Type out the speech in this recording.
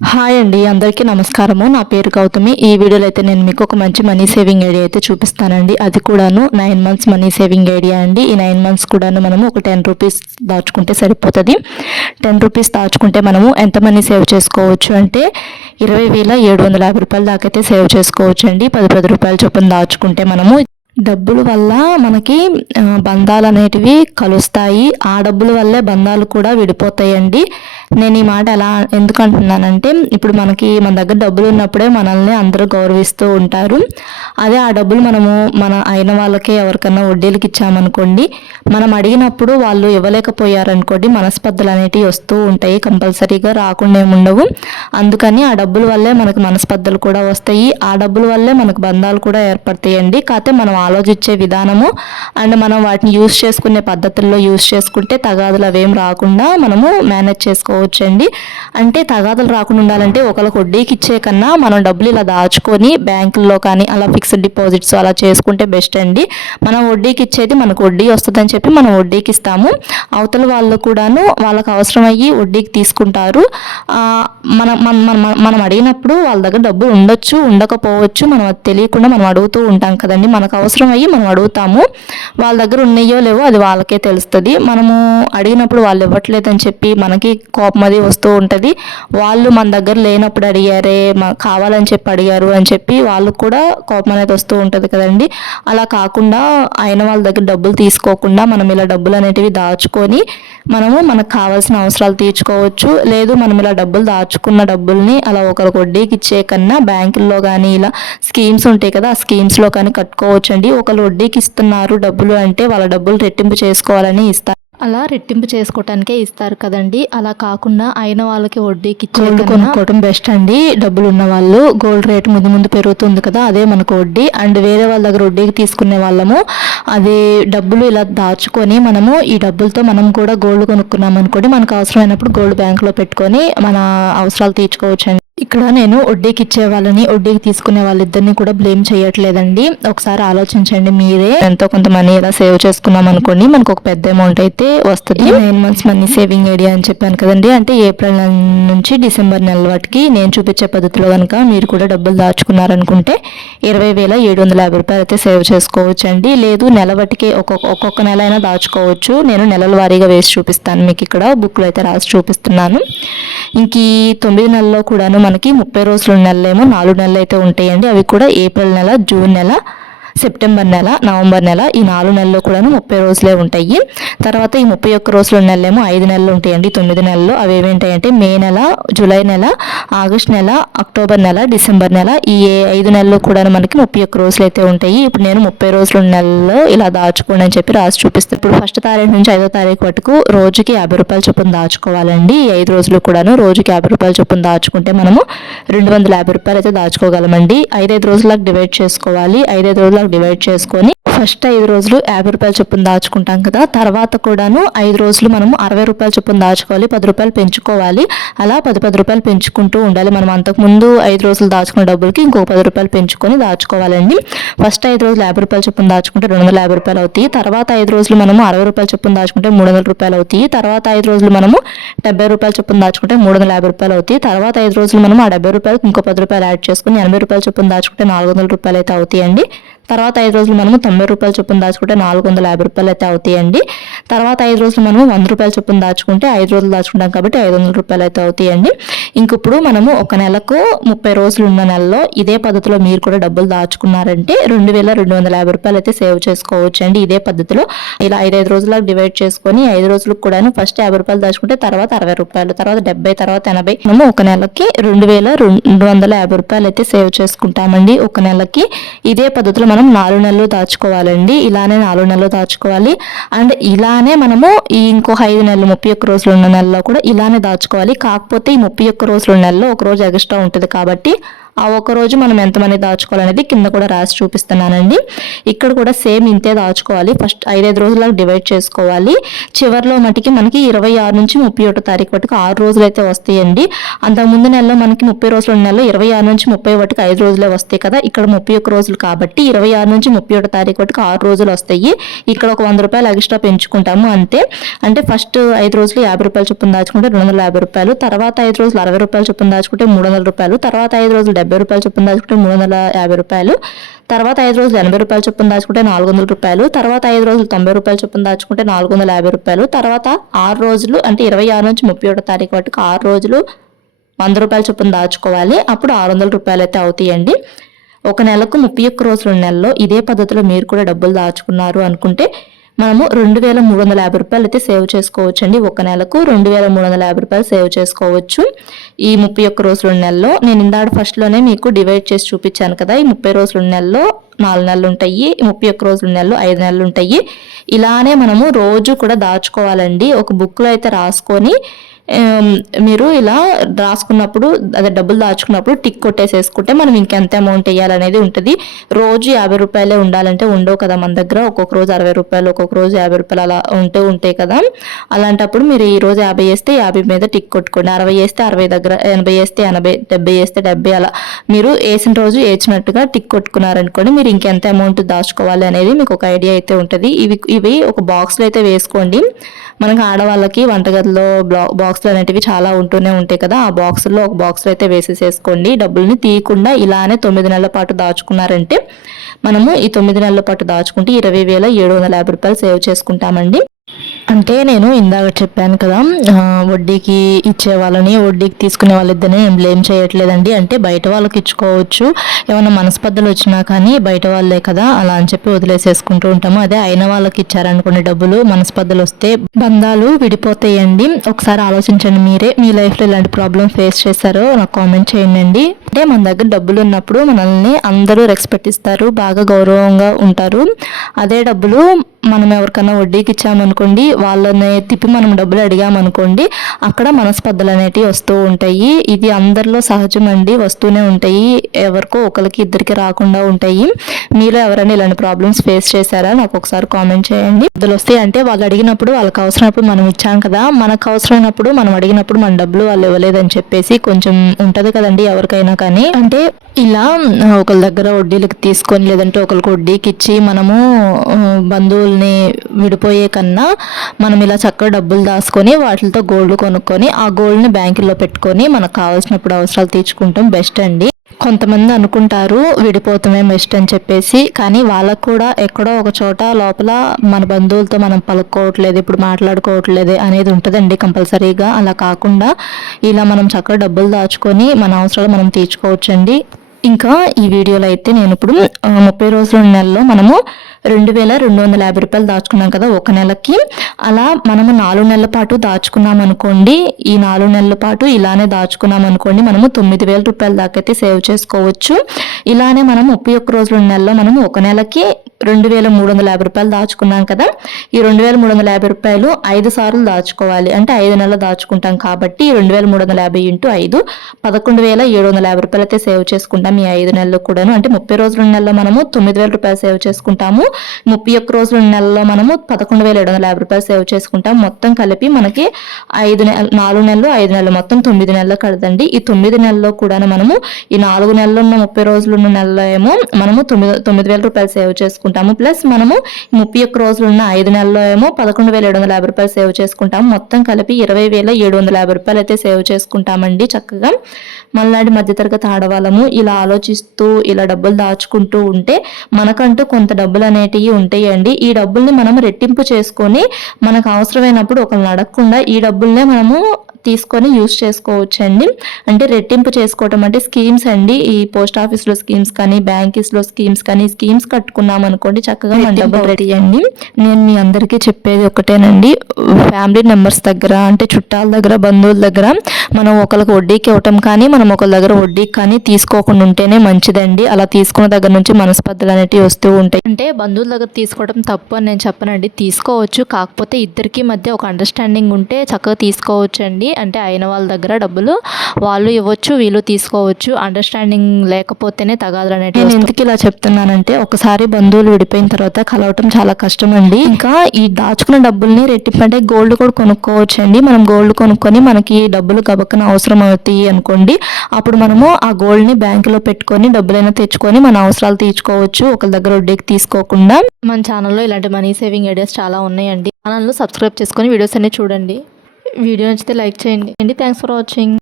Hi అండి అందరికీ నమస్కారము. నా పేరు గౌతమి. ఈ వీడియోలో అయితే నేను మీకు ఒక మంచి మనీ సేవింగ్ ఐడియా అయితే చూపిస్తానండి. అది కూడాను nine months money saving idea అండి. ఈ నైన్ మంత్స్ కూడాను మనము ఒక టెన్ రూపీస్ దాచుకుంటే సరిపోతుంది. టెన్ రూపీస్ దాచుకుంటే మనము ఎంత మనీ సేవ్ చేసుకోవచ్చు అంటే ఇరవై వేల ఏడు వందల యాభై రూపాయల దాకా అయితే సేవ్ చేసుకోవచ్చు అండి పది పది రూపాయల చొప్పున దాచుకుంటే మనము డబ్బుల వల్ల మనకి బంధాలు అనేటివి కలుస్తాయి. ఆ డబ్బుల వల్లే బంధాలు కూడా విడిపోతాయండి. నేను ఈ మాట ఎలా ఎందుకు అంటున్నానంటే ఇప్పుడు మనకి మన దగ్గర డబ్బులు ఉన్నప్పుడే మనల్ని అందరూ గౌరవిస్తూ ఉంటారు. అదే ఆ డబ్బులు మనము మన అయిన వాళ్ళకే ఎవరికన్నా వడ్డీలకి ఇచ్చామనుకోండి మనం అడిగినప్పుడు వాళ్ళు ఇవ్వలేకపోయారనుకోండి మనస్పర్ధలు అనేటివి వస్తూ ఉంటాయి. కంపల్సరీగా రాకుండా ఏముండవు అందుకని ఆ డబ్బుల వల్లే మనకు మనస్పర్ధలు కూడా వస్తాయి. ఆ డబ్బుల వల్లే మనకు బంధాలు కూడా ఏర్పడతాయండి. కాకపోతే మనం ఆలోచించే విధానము అండ్ మనం వాటిని యూస్ చేసుకునే పద్ధతుల్లో యూస్ చేసుకుంటే తగాదులు అవేం రాకుండా మనము మేనేజ్ చేసుకోవచ్చు అండి అంటే తగాదులు రాకుండా ఉండాలంటే ఒకరికి వడ్డీకి ఇచ్చే కన్నా మనం డబ్బులు ఇలా దాచుకొని బ్యాంకుల్లో కానీ అలా ఫిక్స్డ్ డిపాజిట్స్ అలా చేసుకుంటే బెస్ట్ అండి. మనం వడ్డీకి ఇచ్చేది మనకు వడ్డీ వస్తుందని చెప్పి మనం వడ్డీకి ఇస్తాము. అవతల వాళ్ళు కూడాను వాళ్ళకి అవసరమయ్యి వడ్డీకి తీసుకుంటారు. మనం మనం మనం- మనం అడిగినప్పుడు వాళ్ళ దగ్గర డబ్బులు ఉండొచ్చు ఉండకపోవచ్చు మనం అది తెలియకుండా మనం అడుగుతూ ఉంటాం కదండి. మనకు అవసరం అవసరం అయ్యి మనం అడుగుతాము వాళ్ళ దగ్గర ఉన్నాయో లేవో అది వాళ్ళకే తెలుస్తుంది. మనము అడిగినప్పుడు వాళ్ళు ఇవ్వట్లేదని చెప్పి మనకి కోపం అది వస్తూ ఉంటుంది. వాళ్ళు మన దగ్గర లేనప్పుడు అడిగారే మా కావాలని చెప్పి అడిగారు అని చెప్పి వాళ్ళకు కూడా కోపం అనేది వస్తూ ఉంటుంది కదండి. అలా కాకుండా ఆయన వాళ్ళ దగ్గర డబ్బులు తీసుకోకుండా మనం ఇలా డబ్బులు అనేటివి దాచుకొని మనము మనకు కావాల్సిన అవసరాలు తీర్చుకోవచ్చు. లేదు మనం ఇలా డబ్బులు దాచుకున్న డబ్బుల్ని అలా ఒకరికి వడ్డీకి ఇచ్చే కన్నా బ్యాంకుల్లో కానీ ఇలా స్కీమ్స్ ఉంటాయి కదా ఆ స్కీమ్స్లో కానీ కట్టుకోవచ్చు అండి ఒకరు వడ్డీకి ఇస్తున్నారు. డబ్బులు అంటే వాళ్ళ డబ్బులు రెట్టింపు చేసుకోవాలని ఇస్తారు. అలా రెట్టింపు చేసుకోవటానికే ఇస్తారు కదండి. అలా కాకుండా అయిన వాళ్ళకి వడ్డీకి గోల్డ్ కొనుక్కోవడం బెస్ట్ అండి. డబ్బులు ఉన్న వాళ్ళు గోల్డ్ రేట్ ముందు ముందు పెరుగుతుంది కదా అదే మనకు వడ్డీ. అండ్ వేరే వాళ్ళ దగ్గర వడ్డీకి తీసుకునే వాళ్ళము అది డబ్బులు ఇలా దాచుకొని మనము ఈ డబ్బులతో మనం కూడా గోల్డ్ కొనుక్కున్నాం అనుకోండి మనకు అవసరమైనప్పుడు గోల్డ్ బ్యాంక్లో పెట్టుకొని మన అవసరాలు తీర్చుకోవచ్చు అండి ఇక్కడ నేను వడ్డీకి ఇచ్చే వాళ్ళని వడ్డీకి తీసుకునే వాళ్ళిద్దరిని కూడా బ్లేమ్ చేయట్లేదండి. ఒకసారి ఆలోచించండి మీరే. ఎంతో కొంత మనీ ఇలా సేవ్ చేసుకున్నాం అనుకోండి మనకు ఒక పెద్ద అమౌంట్ అయితే వస్తుంది. Nine months money saving idea అని చెప్పాను కదండి. అంటే ఏప్రిల్ నుంచి డిసెంబర్ నెల వాటికి నేను చూపించే పద్ధతిలో కనుక మీరు కూడా డబ్బులు దాచుకున్నారనుకుంటే ఇరవై వేల ఏడు వందల యాభై రూపాయలు అయితే సేవ్ చేసుకోవచ్చు అండి లేదు నెల బట్టికి ఒక్కొక్క ఒక్కొక్క నెల అయినా దాచుకోవచ్చు. నేను నెలల వారీగా వేసి చూపిస్తాను. మీకు ఇక్కడ బుక్లో అయితే రాసి చూపిస్తున్నాను. ఇంక ఈ తొమ్మిది నెలల్లో కూడాను మనకి ముప్పై రోజుల నెలలేమో నాలుగు నెలలు అయితే ఉంటాయండి. అవి కూడా ఏప్రిల్ నెల జూన్ నెల సెప్టెంబర్ నెల నవంబర్ నెల ఈ నాలుగు నెలల్లో కూడాను ముప్పై రోజులే ఉంటాయి. తర్వాత ఈ ముప్పై ఒక్క రోజుల నెలలేమో ఐదు నెలలు ఉంటాయండి. తొమ్మిది నెలలు అవి ఏమేంటాయంటే మే నెల జూలై నెల ఆగస్ట్ నెల అక్టోబర్ నెల డిసెంబర్ నెల ఈ ఏ- ఐదు నెలలు కూడా మనకి ముప్పై ఒక్క రోజులు అయితే ఉంటాయి. ఇప్పుడు నేను ముప్పై రోజుల నెలలో ఇలా దాచుకోండి అని చెప్పి రాసి చూపిస్తాను ఇప్పుడు ఫస్ట్ తారీఖు నుంచి ఐదో తారీఖు వరకు రోజుకి యాభై రూపాయల చొప్పున దాచుకోవాలండి. ఈ ఐదు రోజులు కూడాను రోజుకి యాభై రూపాయల చొప్పున దాచుకుంటే మనము రెండు వందల యాభై రూపాయలు అయితే దాచుకోగలమండి. ఐదైదు రోజులకు డివైడ్ చేసుకోవాలి. ఐదైదు రోజులకు డివైడ్ చేసుకొని ఫస్ట్ ఐదు రోజులు యాభై రూపాయల చొప్పున దాచుకుంటాం కదా. తర్వాత కూడాను ఐదు రోజులు మనము అరవై రూపాయల చొప్పున దాచుకోవాలి పది రూపాయలు పెంచుకోవాలి. అలా పది పది రూపాయలు పెంచుకుంటూ ఉండాలి. మనం అంతకుముందు ఐదు రోజులు దాచుకున్న డబ్బులకి ఇంకో పది రూపాయలు పెంచుకొని దాచుకోవాలండి. ఫస్ట్ ఐదు రోజులు యాభై రూపాయల చొప్పున దాచుకుంటే రెండు వందల యాభై రూపాయలు అవుతాయి. తర్వాత ఐదు రోజులు మనము అరవై రూపాయల చొప్పున దాచుకుంటే మూడు వందల రూపాయలు అవుతాయి. తర్వాత ఐదు రోజులు మనము డెబ్బై రూపాయల చొప్పున దాచుకుంటే మూడు వందల యాభై రూపాయలు అవుతాయి. తర్వాత ఐదు రోజులు మనం ఆ డెబ్బై రూపాయలకు ఇంకో పది రూపాయలు యాడ్ చేసుకుని ఎనభై రూపాయల చొప్పున దాచుకుంటే నాలుగు వందల రూపాయలు అయితే అవుతాయండి. తర్వాత ఐదు రోజులు మనము తొంభై రూపాయల చొప్పున దాచుకుంటే నాలుగు వందల యాభై రూపాయలు అయితే అవుతాయండి. తర్వాత ఐదు రోజులు మనము వంద రూపాయల చొప్పున దాచుకుంటే ఐదు రోజులు దాచుకుంటాం కాబట్టి ఐదు వందల రూపాయలు అయితే అవుతాయండి. ఇంక ఇప్పుడు మనము ఒక నెలకు ముప్పై రోజులు ఉన్న నెలలో ఇదే పద్ధతిలో మీరు కూడా డబ్బులు దాచుకున్నారంటే రెండు వేల రెండు వందల యాభై రూపాయలు అయితే సేవ్ చేసుకోవచ్చు అండి ఇదే పద్ధతిలో ఇలా ఐదైదు రోజులకు డివైడ్ చేసుకొని ఐదు రోజులకు కూడా ఫస్ట్ యాభై రూపాయలు దాచుకుంటే తర్వాత అరవై రూపాయలు తర్వాత డెబ్బై తర్వాత ఎనభై మనము ఒక నెలకి రెండు వేల రెండు వందల యాభై రూపాయలు అయితే సేవ్ చేసుకుంటామండి. ఒక నెలకి ఇదే పద్ధతిలో మనం నాలుగు నెలలు దాచుకోవాలండి. ఇలానే నాలుగు నెలలు దాచుకోవాలి. అండ్ ఇలానే మనము ఈ ఇంకో ఐదు నెలలు ముప్పై ఒక్క రోజులు ఉన్న నెలలో కూడా ఇలానే దాచుకోవాలి. కాకపోతే ఈ ముప్పై ఒక్క రోజుల నెలలో ఒక రోజు ఎక్స్ట్రా ఉంటుంది కాబట్టి ఆ ఒక రోజు మనం మనీ దాచుకోవాలనేది కింద కూడా రాసి చూపిస్తున్నానండి. ఇక్కడ కూడా సేమ్ ఇంతే దాచుకోవాలి. ఫస్ట్ ఐదైదు రోజులకు డివైడ్ చేసుకోవాలి. చివరిలో మటుకి మనకి ఇరవై ఆరు నుంచి ముప్పై ఒకటో తారీఖు వరకు ఆరు రోజులు అయితే వస్తాయండి. అంతకు ముందు నెలలో మనకి ముప్పై రోజులు ఉన్న నెలలో ఇరవై ఆరు నుంచి ముప్పై ఒకటికి ఐదు రోజులే వస్తాయి కదా. ఇక్కడ ముప్పై ఒక్క రోజులు కాబట్టి ఇరవై ఆరు నుంచి ముప్పై ఒకటో తారీఖు వరకు ఆరు రోజులు వస్తాయి. ఇక్కడ ఒక వంద రూపాయలు ఎక్స్ట్రా పెంచుకుంటాము అంతే. అంటే ఫస్ట్ ఐదు రోజులు యాభై రూపాయలు చొప్పున దాచుకుంటే రెండు వందల యాభై రూపాయలు. తర్వాత ఐదు రోజులు అరవై రూపాయలు చొప్పున దాచుకుంటే మూడు వందల రూపాయలు. తర్వాత ఐదు రోజులు డెబ్బై రూపాయలు చొప్పున దాచుకుంటే మూడు వందల యాభై రూపాయలు. తర్వాత ఐదు రోజులు ఎనభై రూపాయలు చొప్పున దాచుకుంటే నాలుగు వందల రూపాయలు. తర్వాత ఐదు రోజులు తొంభై రూపాయలు చొప్పున దాచుకుంటే నాలుగు వందల యాభై రూపాయలు. తర్వాత ఆరు రోజులు అంటే ఇరవై ఆరు నుంచి ముప్పై ఒకటో తారీఖు వరకు ఆరు రోజులు వంద రూపాయల చొప్పున దాచుకోవాలి. అప్పుడు ఆరు వందల రూపాయలు అయితే అవుతాయండి. ఒక నెలకు ముప్పై ఒక్క రోజుల నెలలో ఇదే పద్ధతిలో మీరు కూడా డబ్బులు దాచుకున్నారు అనుకుంటే మనము రెండు వేల మూడు వందల యాభై రూపాయలు అయితే సేవ్ చేసుకోవచ్చు అండి ఒక నెలకు రెండు వేల మూడు వందల యాభై రూపాయలు సేవ్ చేసుకోవచ్చు. ఈ ముప్పై ఒక్క రోజుల నెలలో నేను ఇందాడు ఫస్ట్లోనే మీకు డివైడ్ చేసి చూపించాను కదా ఈ ముప్పై రోజుల నెలలో నాలుగు నెలలు ఉంటాయి ముప్పై ఒక్క రోజుల నెలలు ఐదు నెలలు ఉంటాయి. ఇలానే మనము రోజు కూడా దాచుకోవాలండి. ఒక బుక్లో అయితే రాసుకొని మీరు ఇలా రాసుకున్నప్పుడు అదే డబ్బులు దాచుకున్నప్పుడు టిక్ కొట్టేసేసుకుంటే మనం ఇంకెంత అమౌంట్ వేయాలనేది ఉంటుంది. రోజు యాభై రూపాయలే ఉండాలంటే ఉండవు కదా మన దగ్గర. ఒక్కొక్క రోజు అరవై రూపాయలు ఒక్కొక్క రోజు యాభై రూపాయలు అలా ఉంటూ ఉంటాయి కదా. అలాంటప్పుడు మీరు ఈ రోజు యాభై వేస్తే యాభై మీద టిక్ కొట్టుకోండి. అరవై వేస్తే అరవై దగ్గర ఎనభై వేస్తే ఎనభై డెబ్బై వేస్తే డెబ్బై అలా మీరు వేసిన రోజు వేసినట్టుగా టిక్ కొట్టుకున్నారనుకోండి మీరు ఇంకెంత అమౌంట్ దాచుకోవాలి అనేది మీకు ఒక ఐడియా అయితే ఉంటుంది. ఇవి ఇవి ఒక బాక్స్లో అయితే వేసుకోండి. మనకు ఆడవాళ్ళకి వంటగదిలో బ్లా బాక్సులు అనేటివి చాలా ఉంటూనే ఉంటాయి కదా. ఆ బాక్సుల్లో ఒక బాక్స్లో అయితే వేసేసేసుకోండి. డబ్బుల్ని తీయకుండా ఇలానే తొమ్మిది నెలల పాటు దాచుకున్నారంటే మనము ఈ తొమ్మిది నెలల పాటు దాచుకుంటే ఇరవై వేల ఏడు వందల యాభై రూపాయలు సేవ్ చేసుకుంటామండి. అంటే నేను ఇందాక చెప్పాను కదా వడ్డీకి ఇచ్చే వాళ్ళని వడ్డీకి తీసుకునే వాళ్ళిద్దరిని నేను బ్లేమ్ చేయట్లేదండి. అంటే బయట వాళ్ళకి ఇచ్చుకోవచ్చు. ఏమైనా మనస్పర్ధలు వచ్చినా కానీ బయట వాళ్ళే కదా అలా అని చెప్పి వదిలేసేసుకుంటూ ఉంటాము. అదే అయిన వాళ్ళకి ఇచ్చారనుకునే డబ్బులు మనస్పర్ధలు వస్తే బంధాలు విడిపోతాయండి. ఒకసారి ఆలోచించండి మీరే మీ లైఫ్లో ఇలాంటి ప్రాబ్లం ఫేస్ చేశారో నాకు కామెంట్ చేయండి అంటే మన దగ్గర డబ్బులు ఉన్నప్పుడు మనల్ని అందరూ రెస్పెక్ట్ ఇస్తారు బాగా గౌరవంగా ఉంటారు. అదే డబ్బులు మనం ఎవరికైనా వడ్డీకి ఇచ్చామనుకోండి వాళ్ళని తిప్పి మనం డబ్బులు అడిగామనుకోండి అక్కడ మనస్పర్ధలు అనేటివి వస్తూ ఉంటాయి. ఇది అందరిలో సహజం అండి వస్తూనే ఉంటాయి. ఎవరికో ఒకరికి ఇద్దరికి రాకుండా ఉంటాయి. మీలో ఎవరైనా ఇలాంటి ప్రాబ్లమ్స్ ఫేస్ చేశారా? నాకు ఒకసారి కామెంట్ చేయండి. ఇద్దరు వస్తాయి అంటే వాళ్ళు అడిగినప్పుడు వాళ్ళకి అవసరమైనప్పుడు మనం ఇచ్చాం కదా మనకు అవసరమైనప్పుడు మనం అడిగినప్పుడు మన డబ్బులు వాళ్ళు ఇవ్వలేదని చెప్పేసి కొంచెం ఉంటుంది కదండి ఎవరికైనా కానీ. అంటే ఇలా ఒకళ్ళ ఒకరి దగ్గర వడ్డీలకు తీసుకొని లేదంటే ఒకరికి వడ్డీకి ఇచ్చి మనము బంధువులు డబ్బుల్ని విడిపోయే కన్నా మనం ఇలా చక్కగా డబ్బులు దాచుకొని వాటితో గోల్డ్ కొనుక్కొని ఆ గోల్డ్ని బ్యాంకులో పెట్టుకొని మనకు కావాల్సినప్పుడు అవసరాలు తీర్చుకుంటాం. బెస్ట్ అండి. కొంతమంది అనుకుంటారు విడిపోతామే బెస్ట్ అని చెప్పేసి కానీ వాళ్ళకు కూడా ఎక్కడో ఒక చోట లోపల మన బంధువులతో మనం పలుకోవట్లేదు ఇప్పుడు మాట్లాడుకోవట్లేదు అనేది ఉంటుందండి కంపల్సరీగా. అలా కాకుండా ఇలా మనం చక్కగా డబ్బులు దాచుకొని మన అవసరాలు మనం తీర్చుకోవచ్చండి. ఇంకా ఈ వీడియోలో అయితే నేను ఇప్పుడు ముప్పై రోజుల నెలలో మనము రెండు వేల రెండు వందల యాభై రూపాయలు దాచుకున్నాం కదా ఒక నెలకి. అలా మనము నాలుగు నెలల పాటు దాచుకున్నాం అనుకోండి ఈ నాలుగు నెలల పాటు ఇలానే దాచుకున్నాం అనుకోండి మనము తొమ్మిది వేల రూపాయల దాకా అయితే సేవ్ చేసుకోవచ్చు. ఇలానే మనం ముప్పై ఒక్క రోజుల నెలలో మనము ఒక నెలకి రెండు వేల మూడు వందల యాభై రూపాయలు దాచుకున్నాం కదా ఈ రెండు వేల మూడు వందల యాభై రూపాయలు ఐదు సార్లు దాచుకోవాలి. అంటే ఐదు నెలలు దాచుకుంటాం కాబట్టి రెండు వేల మూడు వందల యాభై ఇంటూ ఐదు పదకొండు వేల ఏడు వందల యాభై రూపాయలు అయితే సేవ్ చేసుకుంటాం ఈ ఐదు నెలలు కూడాను. అంటే ముప్పై రోజుల నెలలో మనము తొమ్మిది వేల రూపాయలు సేవ్ చేసుకుంటాము. ముప్పై ఒక్క రోజుల నెలలో మనము పదకొండు వేల ఏడు వందల యాభై రూపాయలు సేవ్ చేసుకుంటాం. మొత్తం కలిపి మనకి ఐదు నెల నాలుగు నెలలు ఐదు నెలలు మొత్తం తొమ్మిది నెలలు కడదండి. ఈ తొమ్మిది నెలల్లో కూడా మనము ఈ నాలుగు నెలలు ఉన్న ముప్పై రోజులు ఉన్న నెలలో ఏమో మనము తొమ్మిది తొమ్మిది వేల రూపాయలు సేవ్ చేసుకుంటాము. ప్లస్ మనము ముప్పై ఒక్క రోజులు ఉన్న ఐదు నెలల్లో ఏమో పదకొండు వేల ఏడు వందల యాభై రూపాయలు సేవ్ చేసుకుంటాము మొత్తం కలిపి ఇరవై వేల ఏడు వందల యాభై రూపాయలు అయితే సేవ్ చేసుకుంటామండి చక్కగా. మళ్ళీ మధ్యతరగతి ఆడవాళ్ళము ఇలా ఆలోచిస్తూ ఇలా డబ్బులు దాచుకుంటూ ఉంటే మనకంటూ కొంత డబ్బులు అనేటివి ఉంటాయండి. ఈ డబ్బుల్ని మనం రెట్టింపు చేసుకొని మనకు అవసరమైనప్పుడు ఒకరిని అడగకుండా ఈ డబ్బుల్నే మనము తీసుకొని యూస్ చేసుకోవచ్చు అండి అంటే రెట్టింపు చేసుకోవటం అంటే స్కీమ్స్ అండి. ఈ పోస్ట్ ఆఫీస్లో స్కీమ్స్ కానీ బ్యాంకీస్లో స్కీమ్స్ కానీ స్కీమ్స్ కట్టుకున్నాం అనుకోండి చక్కగా మన డబ్బులు రెడీ అండి నేను మీ అందరికీ చెప్పేది ఒకటేనండి. ఫ్యామిలీ మెంబర్స్ దగ్గర అంటే చుట్టాల దగ్గర బంధువుల దగ్గర మనం ఒకరికి వడ్డీకి ఇవ్వటం కానీ మనం ఒకరి దగ్గర వడ్డీకి కానీ తీసుకోకుండా ఉంటేనే మంచిదండి. అలా తీసుకున్న దగ్గర నుంచి మనస్పర్ధలు అనేటివి వస్తూ ఉంటాయి. అంటే బంధువుల దగ్గర తీసుకోవడం తప్పు అని నేను చెప్పనండి. తీసుకోవచ్చు. కాకపోతే ఇద్దరికి మధ్య ఒక అండర్స్టాండింగ్ ఉంటే చక్కగా తీసుకోవచ్చు అండి అంటే అయిన వాళ్ళ దగ్గర డబ్బులు వాళ్ళు ఇవ్వచ్చు వీళ్ళు తీసుకోవచ్చు. అండర్స్టాండింగ్ లేకపోతేనే తగాదులు అనేటివి నేను ఎందుకు ఇలా చెప్తున్నానంటే ఒకసారి బంధువులు విడిపోయిన తర్వాత కలవటం చాలా కష్టం అండి ఇంకా ఈ దాచుకున్న డబ్బుల్ని రెట్టింపు అంటే గోల్డ్ కూడా కొనుక్కోవచ్చు అండి మనం గోల్డ్ కొనుక్కొని మనకి డబ్బులు గబక్కన అవసరం అవుతాయి అనుకోండి అప్పుడు మనము ఆ గోల్డ్ని బ్యాంకులో పెట్టుకొని డబ్బులైనా తెచ్చుకొని మన అవసరాలు తీర్చుకోవచ్చు. ఒకరి దగ్గర వడ్డీకి తీసుకోకుండా. మన ఛానల్లో ఇలాంటి మనీ సేవింగ్ ఐడియాస్ చాలా ఉన్నాయండి. ఛానల్ను సబ్స్క్రైబ్ చేసుకొని వీడియోస్ అన్ని చూడండి. వీడియో నచ్చితే లైక్ చేయండి. అండి థ్యాంక్స్ ఫర్ వాచింగ్